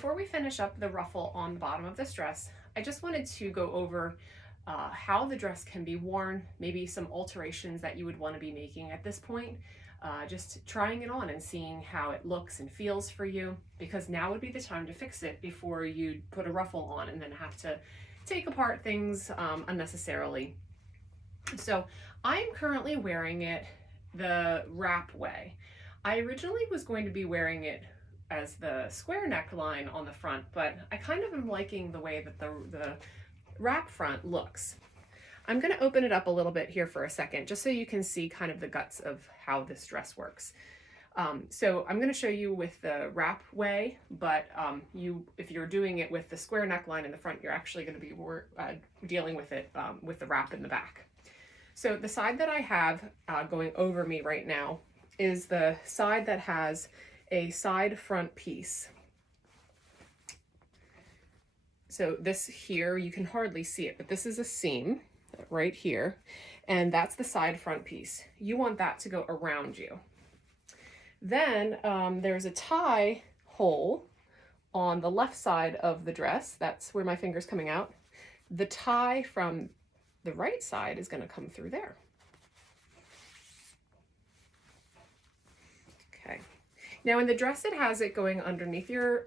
before we finish up the ruffle on the bottom of this dress, I just wanted to go over how the dress can be worn, maybe some alterations that you would want to be making at this point, just trying it on and seeing how it looks and feels for you, because now would be the time to fix it before you put a ruffle on and then have to take apart things unnecessarily. So I'm currently wearing it the wrap way. I originally was going to be wearing it as the square neckline on the front, but I kind of am liking the way that the wrap front looks. I'm going to open it up a little bit here for a second, just so you can see kind of the guts of how this dress works. So I'm going to show you with the wrap way, but if you're doing it with the square neckline in the front, you're actually going to be dealing with it with the wrap in the back. So the side that I have going over me right now is the side that has a side front piece. So this here, you can hardly see it, but this is a seam right here, and that's the side front piece. You want that to go around you. Then there's a tie hole on the left side of the dress. That's where my finger's coming out. The tie from the right side is going to come through there. Okay. Now in the dress, it has it going underneath your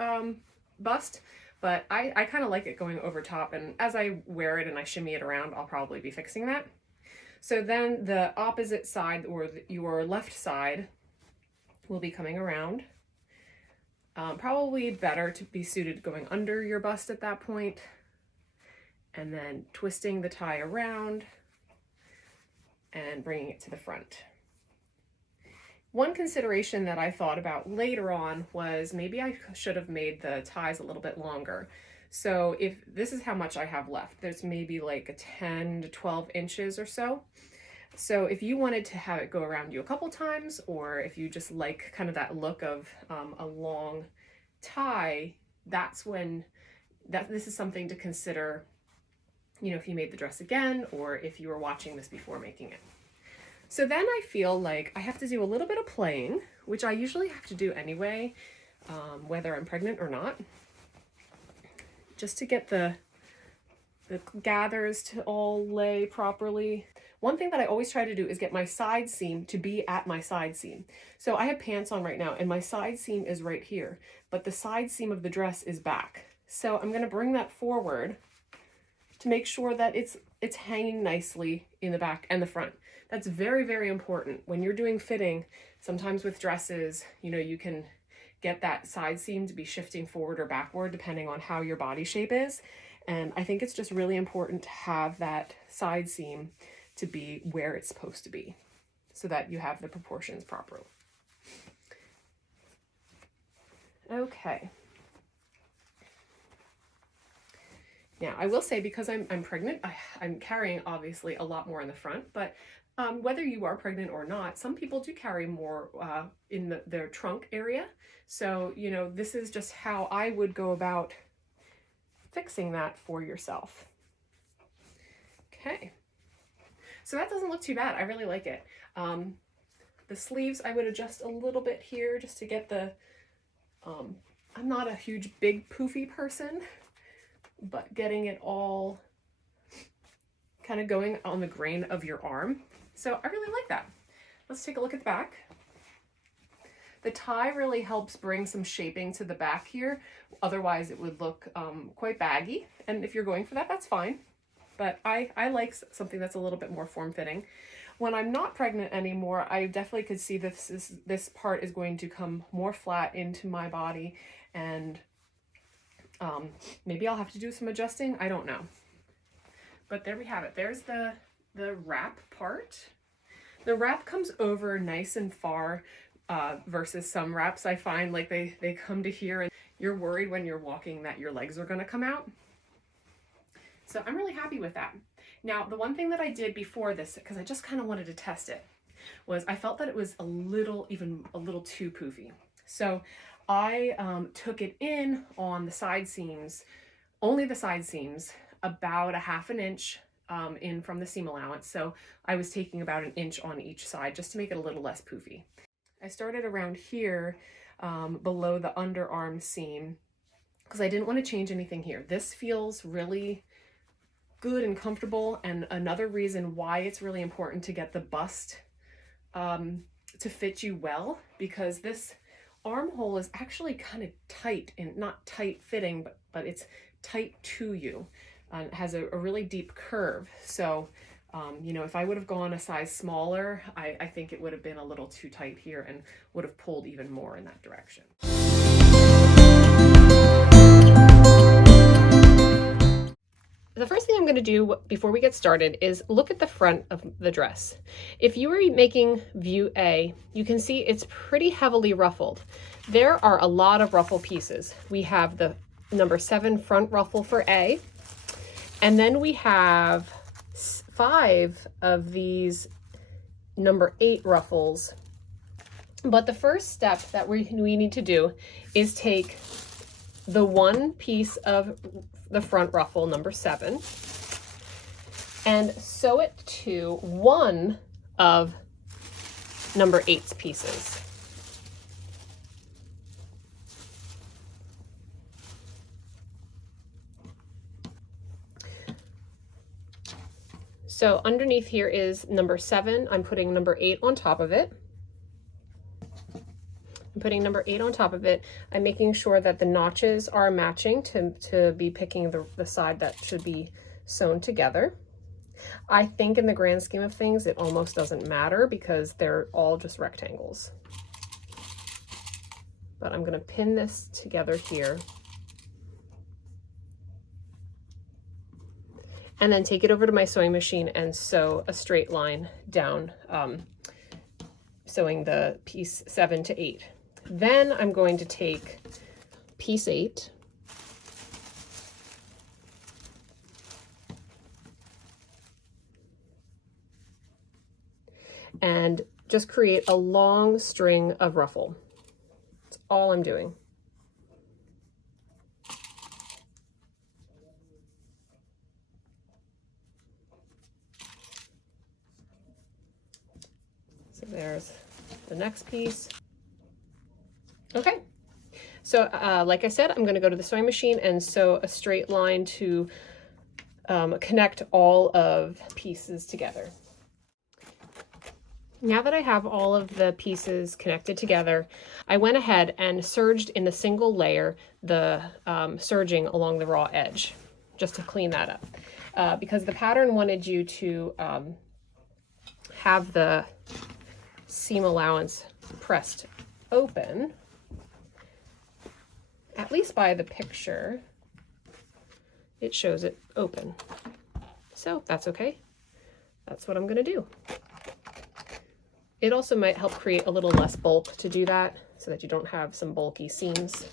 bust, but I kind of like it going over top, and as I wear it and I shimmy it around, I'll probably be fixing that. So then the opposite side, or your left side, will be coming around. Probably better to be suited going under your bust at that point, and then twisting the tie around and bringing it to the front. One consideration that I thought about later on was maybe I should have made the ties a little bit longer. So if this is how much I have left, there's maybe like a 10 to 12 inches or so. So if you wanted to have it go around you a couple times, or if you just like kind of that look of a long tie, that's when this is something to consider, you know, if you made the dress again, or if you were watching this before making it. So then I feel like I have to do a little bit of playing, which I usually have to do anyway, whether I'm pregnant or not, just to get the gathers to all lay properly. One thing that I always try to do is get my side seam to be at my side seam. So I have pants on right now and my side seam is right here, but the side seam of the dress is back. So I'm going to bring that forward to make sure that it's hanging nicely in the back and the front. That's very, very important. When you're doing fitting, sometimes with dresses, you know, you can get that side seam to be shifting forward or backward depending on how your body shape is. And I think it's just really important to have that side seam to be where it's supposed to be so that you have the proportions properly. Okay. Now, I will say, because I'm pregnant, I'm carrying obviously a lot more in the front, but whether you are pregnant or not, some people do carry more in their trunk area. So, you know, this is just how I would go about fixing that for yourself. Okay. So that doesn't look too bad. I really like it. The sleeves, I would adjust a little bit here just to get the, I'm not a huge big poofy person, but getting it all kind of going on the grain of your arm. So I really like that. Let's take a look at the back. The tie really helps bring some shaping to the back here. Otherwise it would look quite baggy. And if you're going for that, that's fine. But I like something that's a little bit more form-fitting. When I'm not pregnant anymore, I definitely could see this part is going to come more flat into my body, and maybe I'll have to do some adjusting. I don't know. But there we have it. There's the wrap part. The wrap comes over nice and far versus some wraps I find like they come to here and you're worried when you're walking that your legs are going to come out. So I'm really happy with that. Now, the one thing that I did before this, because I just kind of wanted to test it, was I felt that it was even a little too poofy. So I took it in on the side seams, only the side seams, about a ½ an inch in from the seam allowance. So I was taking about 1 inch on each side just to make it a little less poofy. I started around here below the underarm seam, because I didn't want to change anything here. This feels really good and comfortable, and another reason why it's really important to get the bust to fit you well, because this armhole is actually kind of tight, and not tight fitting, but it's tight to you. It has a really deep curve. So you know, if I would have gone a size smaller, I think it would have been a little too tight here and would have pulled even more in that direction. The first thing I'm going to do before we get started is look at the front of the dress. If you were making view A, you can see it's pretty heavily ruffled. There are a lot of ruffle pieces. We have the number 7 front ruffle for A, and then we have 5 of these number 8 ruffles. But the first step that we need to do is take the one piece of the front ruffle, number 7, and sew it to one of number 8's pieces. So underneath here is number 7. I'm putting number 8 on top of it. I'm putting number 8 on top of it. I'm making sure that the notches are matching to be picking the side that should be sewn together. I think in the grand scheme of things, it almost doesn't matter because they're all just rectangles. But I'm going to pin this together here. And then take it over to my sewing machine and sew a straight line down, sewing the piece 7 to 8. Then I'm going to take piece 8 and just create a long string of ruffle. That's all I'm doing. So there's the next piece. Okay, so like I said, I'm going to go to the sewing machine and sew a straight line to connect all of pieces together. Now that I have all of the pieces connected together, I went ahead and serged in the single layer the serging along the raw edge, just to clean that up. Because the pattern wanted you to have the seam allowance pressed open. At least by the picture, it shows it open. So that's okay. That's what I'm going to do. It also might help create a little less bulk to do that so that you don't have some bulky seams.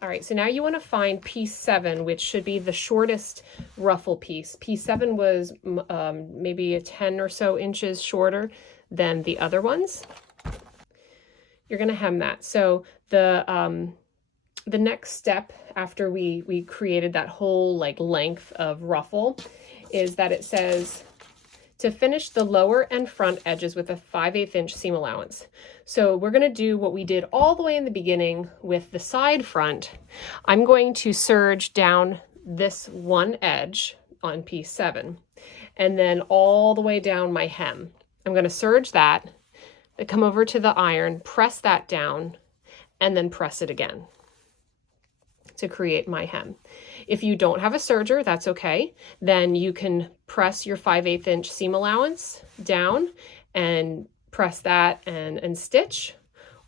All right, so now you want to find piece 7, which should be the shortest ruffle piece. Piece 7 was maybe a 10 or so inches shorter than the other ones. You're going to hem that. So the next step after we created that whole like length of ruffle is that it says to finish the lower and front edges with a 5/8 inch seam allowance. So we're going to do what we did all the way in the beginning with the side front. I'm going to serge down this one edge on piece 7 and then all the way down my hem. I'm going to serge that, come over to the iron, press that down, and then press it again to create my hem. If you don't have a serger, that's okay. Then you can press your 5/8 inch seam allowance down and press that and stitch,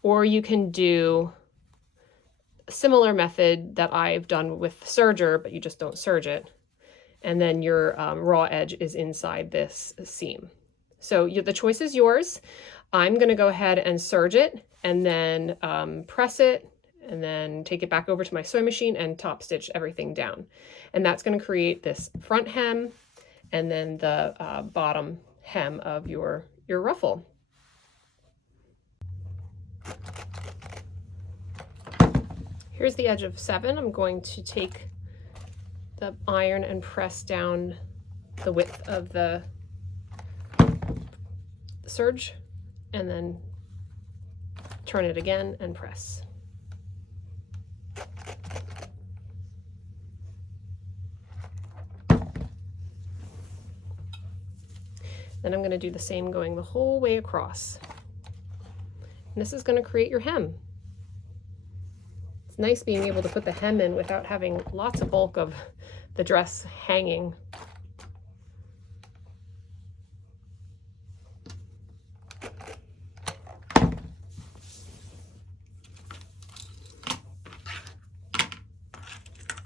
or you can do a similar method that I've done with the serger, but you just don't serge it. And then your raw edge is inside this seam. So the choice is yours. I'm going to go ahead and serge it and then press it and then take it back over to my sewing machine and top stitch everything down. And that's going to create this front hem and then the bottom hem of your ruffle. Here's the edge of 7. I'm going to take the iron and press down the width of the serge, and then turn it again and press. Then I'm going to do the same going the whole way across. And this is going to create your hem. It's nice being able to put the hem in without having lots of bulk of the dress hanging.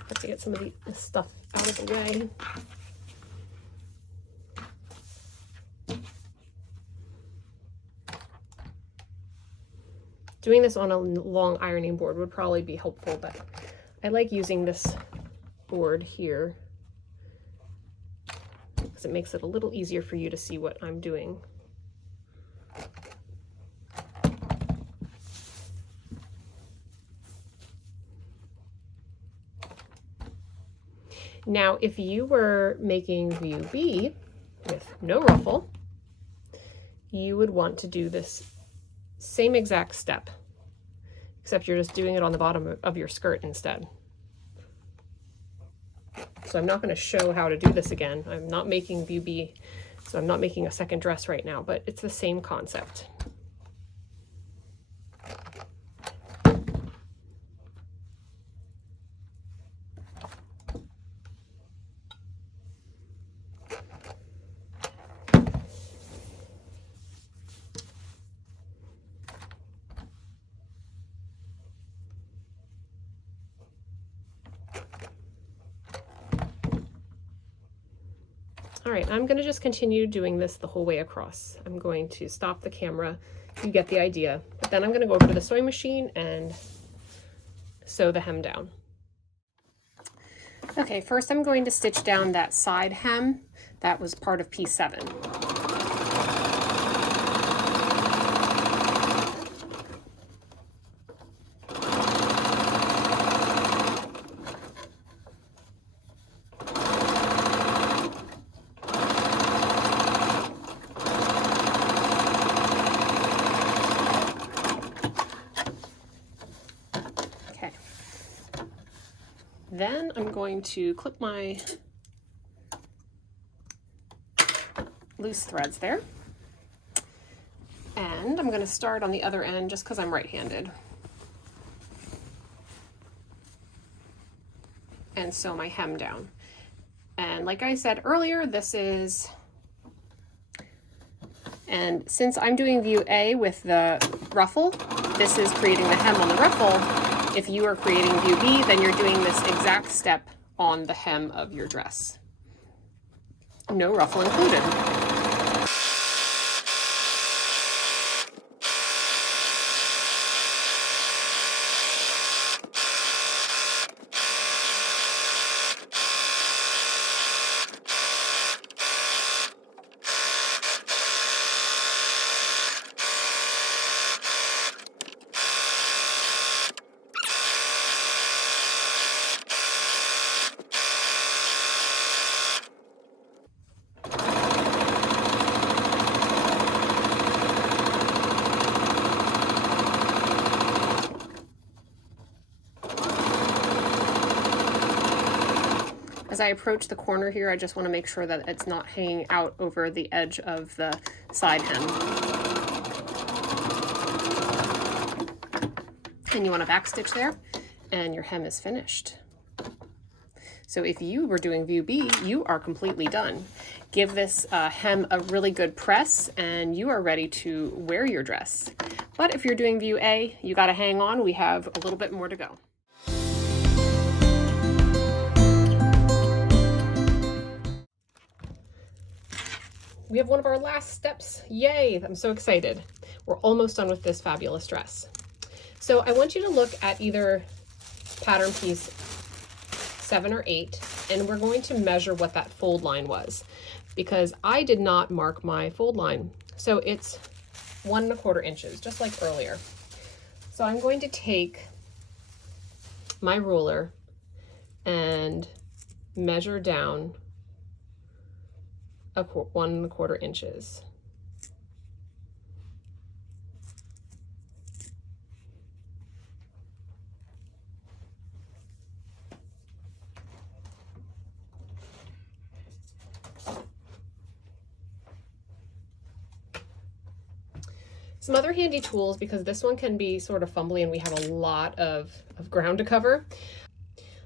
Have to get some of this stuff out of the way. Doing this on a long ironing board would probably be helpful, but I like using this board here because it makes it a little easier for you to see what I'm doing. Now, if you were making view B with no ruffle, you would want to do this same exact step, except you're just doing it on the bottom of your skirt instead. So I'm not going to show how to do this again. I'm not making view B, so I'm not making a second dress right now, but it's the same concept. All right, I'm going to just continue doing this the whole way across. I'm going to stop the camera. You get the idea. But then I'm going to go over to the sewing machine and sew the hem down. Okay, first I'm going to stitch down that side hem. That was part of piece 7. Then I'm going to clip my loose threads there. And I'm going to start on the other end just because I'm right-handed. And sew my hem down. And like I said earlier, and since I'm doing view A with the ruffle, this is creating the hem on the ruffle. If you are creating view B, then you're doing this exact step on the hem of your dress. No ruffle included. As I approach the corner here, I just want to make sure that it's not hanging out over the edge of the side hem. And you want to backstitch there, and your hem is finished. So if you were doing view B, you are completely done. Give this hem a really good press, and you are ready to wear your dress. But if you're doing view A, you got to hang on. We have a little bit more to go. We have one of our last steps. Yay, I'm so excited. We're almost done with this fabulous dress. So I want you to look at either pattern piece 7 or 8, and we're going to measure what that fold line was, because I did not mark my fold line. So it's 1 1/4 inches, just like earlier. So I'm going to take my ruler and measure down 1 1/4 inches. Some other handy tools, because this one can be sort of fumbly and we have a lot of ground to cover.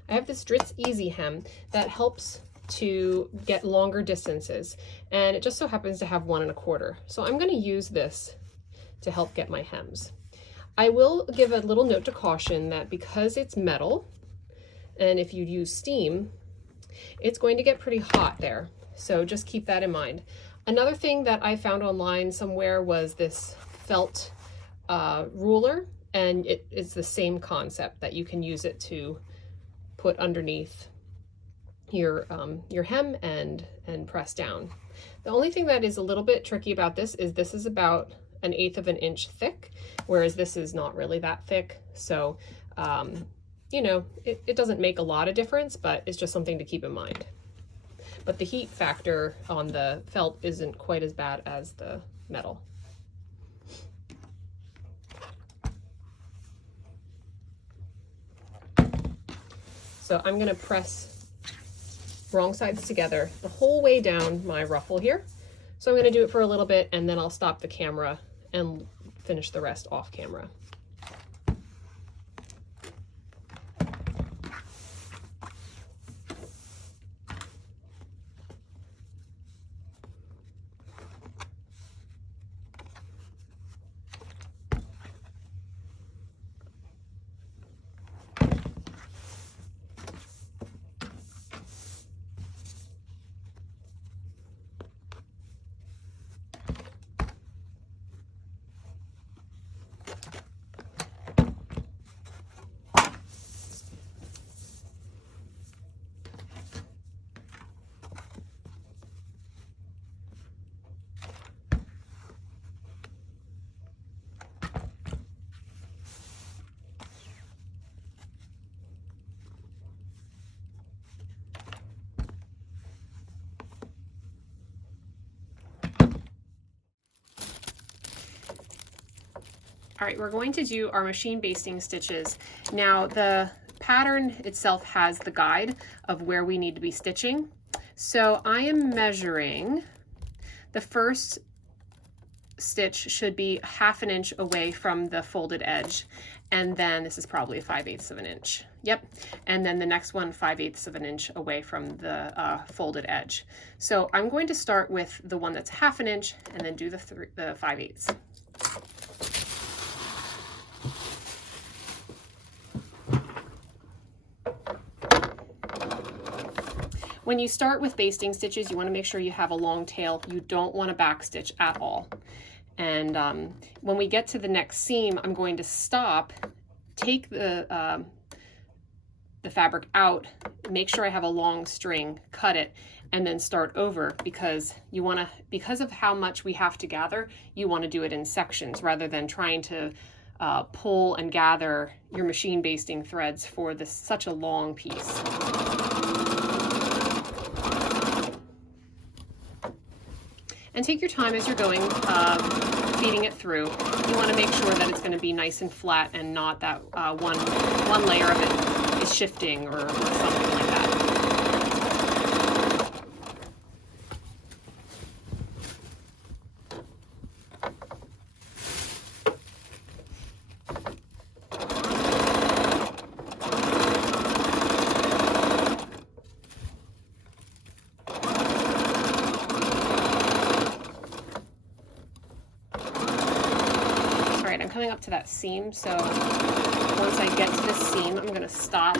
I have this Dritz Easy hem that helps to get longer distances, and it just so happens to have 1 1/4. So I'm going to use this to help get my hems. I will give a little note to caution that because it's metal, and if you use steam, it's going to get pretty hot there. So just keep that in mind. Another thing that I found online somewhere was this felt ruler, and it's the same concept, that you can use it to put underneath your hem and press down. The only thing that is a little bit tricky about this is about 1/8 of an inch thick, whereas this is not really that thick. So you know, it doesn't make a lot of difference, but it's just something to keep in mind. But the heat factor on the felt isn't quite as bad as the metal. So I'm going to press wrong sides together the whole way down my ruffle here. So I'm going to do it for a little bit, and then I'll stop the camera and finish the rest off camera. All right, we're going to do our machine basting stitches. Now the pattern itself has the guide of where we need to be stitching. So I am measuring, the first stitch should be 1/2 inch away from the folded edge. And then this is probably 5/8 of an inch. Yep. And then the next one, 5/8 of an inch away from the folded edge. So I'm going to start with the one that's 1/2 inch and then do the 5/8. When you start with basting stitches, you want to make sure you have a long tail. You don't want to back stitch at all. And when we get to the next seam, I'm going to stop, take the fabric out, make sure I have a long string, cut it, and then start over, because you want to, because of how much we have to gather, you want to do it in sections rather than trying to pull and gather your machine basting threads for this such a long piece. And take your time as you're going, feeding it through. You want to make sure that it's going to be nice and flat and not that one layer of it is shifting or something like that. Coming up to that seam, so once I get to this seam, I'm going to stop,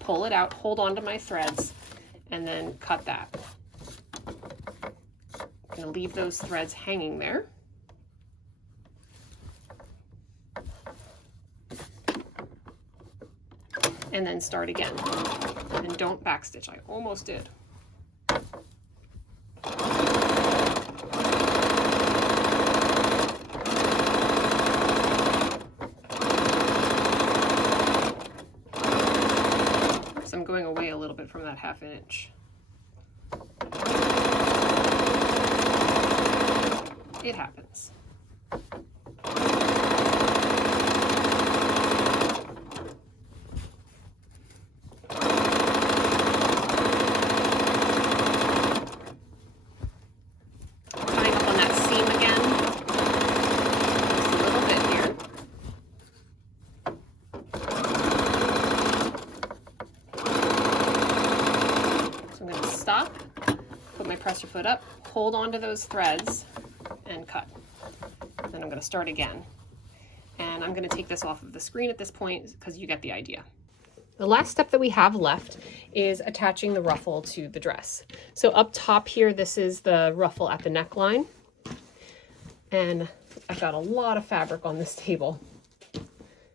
pull it out, hold on to my threads, and then cut that. I'm going to leave those threads hanging there. And then start again. And don't backstitch. I almost did. I'm going away a little bit from that 1/2 inch. inch. It happens. Coming up on that seam again, just a little bit here. So I'm going to stop, put my presser foot up, hold onto those threads, and cut. Then I'm going to start again. And I'm going to take this off of the screen at this point because you get the idea. The last step that we have left is attaching the ruffle to the dress. So up top here, this is the ruffle at the neckline. And I've got a lot of fabric on this table.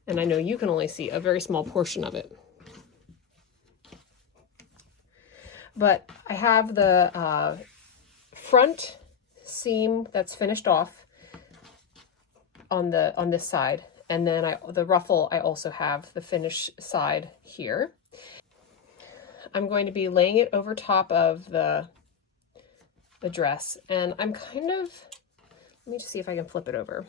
And I know you can only see a very small portion of it. But I have the front seam that's finished off on this side, and then the ruffle, I also have the finished side here. I'm going to be laying it over top of the dress, and I'm kind of, let me just see if I can flip it over.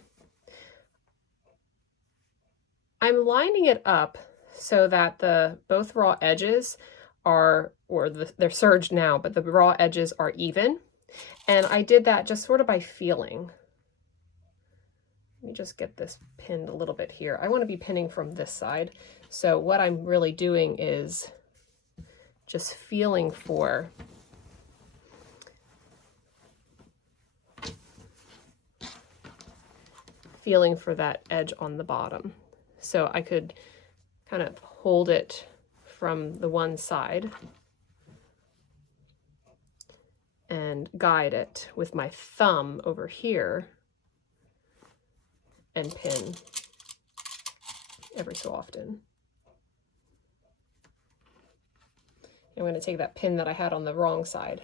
I'm lining it up so that both raw edges are, they're serged now, but the raw edges are even. And I did that just sort of by feeling. Let me just get this pinned a little bit here. I want to be pinning from this side. So what I'm really doing is just feeling for that edge on the bottom. So I could kind of hold it from the one side and guide it with my thumb over here and pin every so often. I'm going to take that pin that I had on the wrong side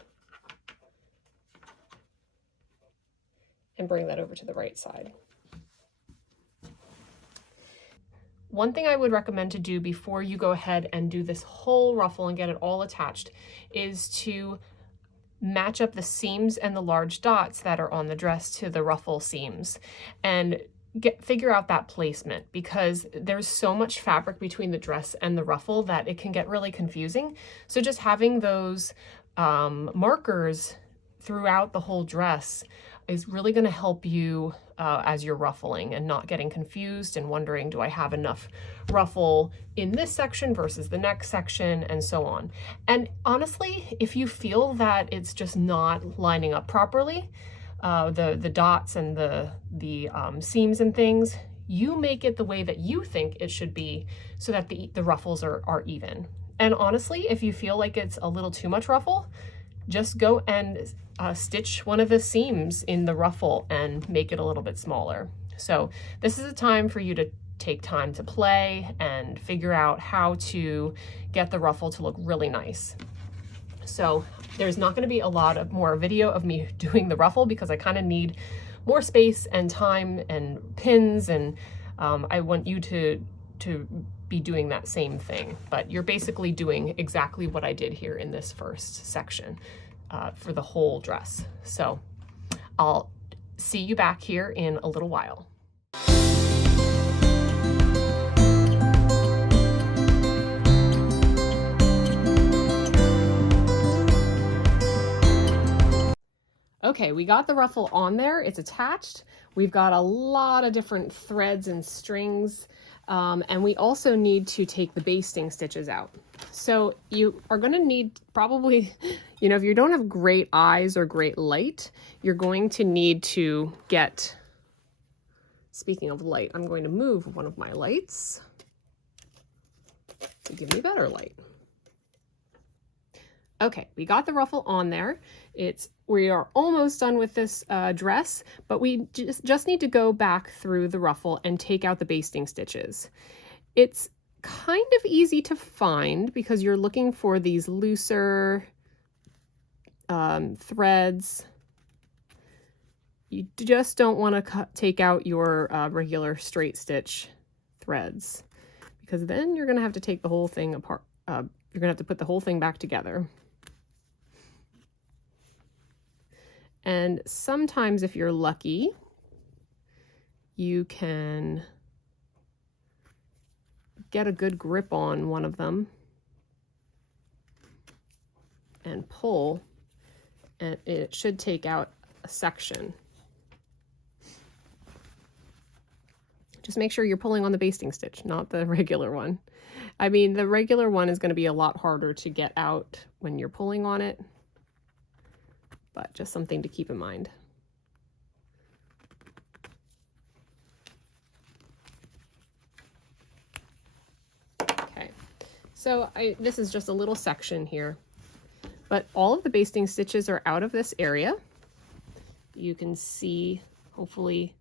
and bring that over to the right side. One thing I would recommend to do before you go ahead and do this whole ruffle and get it all attached is to match up the seams and the large dots that are on the dress to the ruffle seams and figure out that placement, because there's so much fabric between the dress and the ruffle that it can get really confusing. So just having those markers throughout the whole dress is really going to help you as you're ruffling and not getting confused and wondering, do I have enough ruffle in this section versus the next section, and so on. And honestly, if you feel that it's just not lining up properly, the dots and the seams and things, you make it the way that you think it should be so that the ruffles are even. And honestly, if you feel like it's a little too much ruffle, just go and stitch one of the seams in the ruffle and make it a little bit smaller. So this is a time for you to take time to play and figure out how to get the ruffle to look really nice. So there's not going to be a lot of more video of me doing the ruffle because I kind of need more space and time and pins, and I want you to be doing that same thing. But you're basically doing exactly what I did here in this first section for the whole dress. So I'll see you back here in a little while. Okay, we got the ruffle on there, it's attached. We've got a lot of different threads and strings, and we also need to take the basting stitches out. So you are going to need probably, you know, if you don't have great eyes or great light, you're going to need to get, speaking of light, I'm going to move one of my lights to give me better light. Okay, we got the ruffle on there. We are almost done with this dress, but we just need to go back through the ruffle and take out the basting stitches. It's kind of easy to find because you're looking for these looser threads. You just don't want to take out your regular straight stitch threads, because then you're going to have to take the whole thing apart. You're going to have to put the whole thing back together. And sometimes if you're lucky, you can get a good grip on one of them and pull, and it should take out a section. Just make sure you're pulling on the basting stitch, not the regular one. I mean, the regular one is going to be a lot harder to get out when you're pulling on it, but just something to keep in mind. Okay, so this is just a little section here, but all of the basting stitches are out of this area. You can see, hopefully,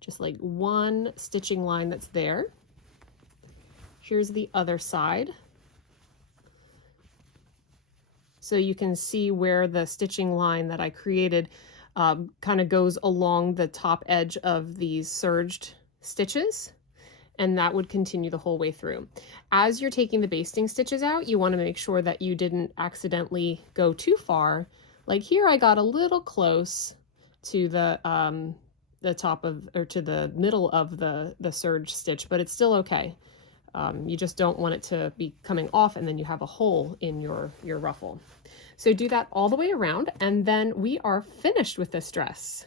just like one stitching line that's there. Here's the other side. So you can see where the stitching line that I created kind of goes along the top edge of these serged stitches, and that would continue the whole way through. As you're taking the basting stitches out, you want to make sure that you didn't accidentally go too far. Like here, I got a little close to the top of, or to the middle of the serge stitch, but it's still okay. You just don't want it to be coming off and then you have a hole in your ruffle. So do that all the way around, and then we are finished with this dress.